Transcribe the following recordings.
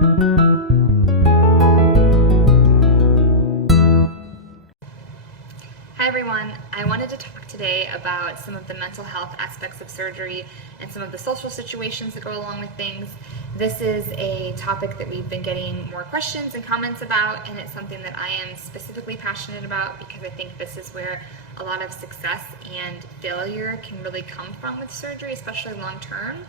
Hi everyone, I wanted to talk today about some of the mental health aspects of surgery and some of the social situations that go along with things. This is a topic that we've been getting more questions and comments about, and it's something that I am specifically passionate about because I think this is where a lot of success and failure can really come from with surgery, especially long term.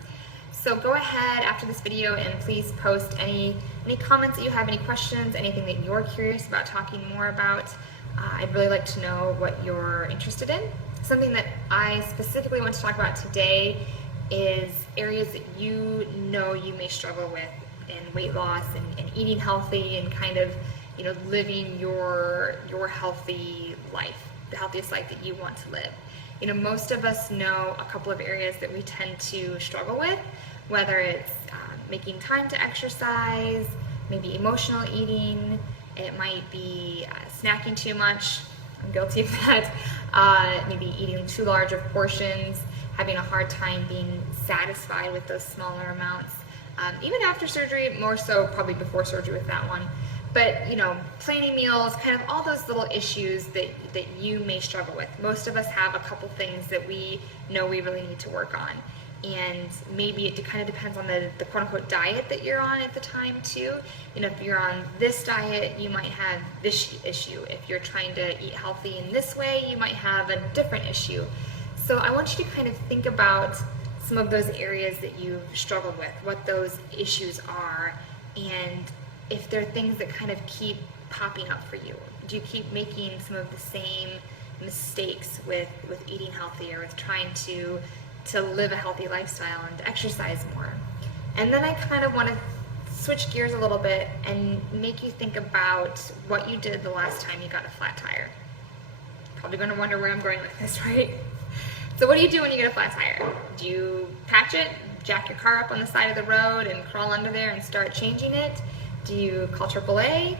So go ahead after this video and please post any comments that you have, any questions, anything that you're curious about talking more about. I'd really like to know what you're interested in. Something that I specifically want to talk about today is areas that you know you may struggle with in weight loss and eating healthy and kind of, living your healthy life, the healthiest life that you want to live. Most of us know a couple of areas that we tend to struggle with, whether it's making time to exercise, maybe emotional eating. It might be snacking too much. I'm guilty of that. Maybe eating too large of portions, having a hard time being satisfied with those smaller amounts. Even after surgery, more so probably before surgery with that one. But, planning meals, kind of all those little issues that you may struggle with. Most of us have a couple things that we know we really need to work on. And maybe it kind of depends on the quote-unquote diet that you're on at the time too. If you're on this diet, you might have this issue. If you're trying to eat healthy in this way, you might have a different issue. So I want you to kind of think about some of those areas that you've struggled with, what those issues are, and if there are things that kind of keep popping up for you. Do you keep making some of the same mistakes with eating healthy or with trying to live a healthy lifestyle and to exercise more? And then I kind of want to switch gears a little bit and make you think about what you did the last time you got a flat tire. Probably going to wonder where I'm going with this, right? So what do you do when you get a flat tire? Do you patch it, jack your car up on the side of the road and crawl under there and start changing it? Do you call AAA?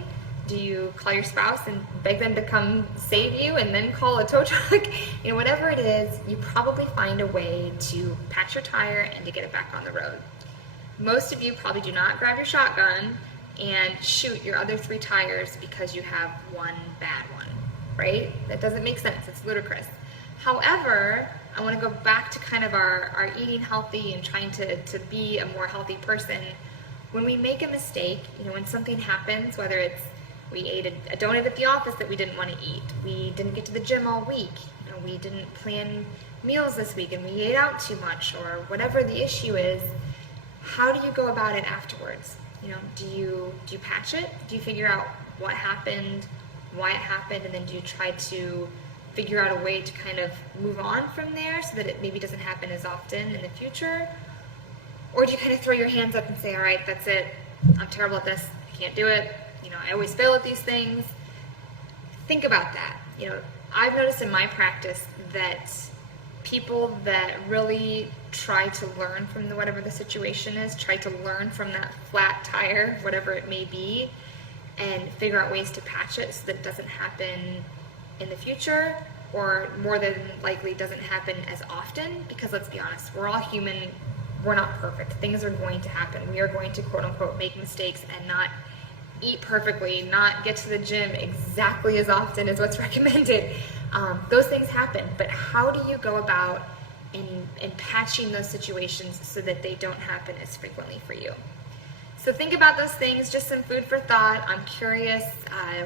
Do you call your spouse and beg them to come save you and then call a tow truck? Whatever it is, you probably find a way to patch your tire and to get it back on the road. Most of you probably do not grab your shotgun and shoot your other 3 tires because you have one bad one, right? That doesn't make sense. It's ludicrous. However, I want to go back to kind of our eating healthy and trying to be a more healthy person. When we make a mistake, when something happens, whether it's we ate a donut at the office that we didn't want to eat, we didn't get to the gym all week, we didn't plan meals this week and we ate out too much, or whatever the issue is, how do you go about it afterwards? Do you patch it? Do you figure out what happened, why it happened, and then do you try to figure out a way to kind of move on from there so that it maybe doesn't happen as often in the future? Or do you kind of throw your hands up and say, all right, that's it, I'm terrible at this, I can't do it, I always fail at these things? Think about that. I've noticed in my practice that people that really try to learn from whatever the situation is, try to learn from that flat tire, whatever it may be, and figure out ways to patch it so that it doesn't happen in the future, or more than likely doesn't happen as often, because let's be honest, we're all human, we're not perfect. Things are going to happen. We are going to quote unquote make mistakes and not eat perfectly, not get to the gym exactly as often as what's recommended. Those things happen, but how do you go about in patching those situations so that they don't happen as frequently for you? So think about those things, just some food for thought. I'm curious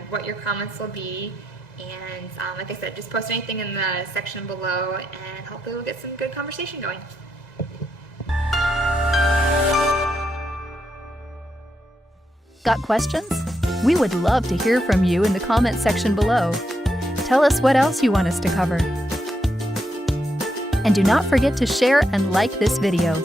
what your comments will be. And like I said, just post anything in the section below and hopefully we'll get some good conversation going. Got questions? We would love to hear from you in the comment section below. Tell us what else you want us to cover. And do not forget to share and like this video.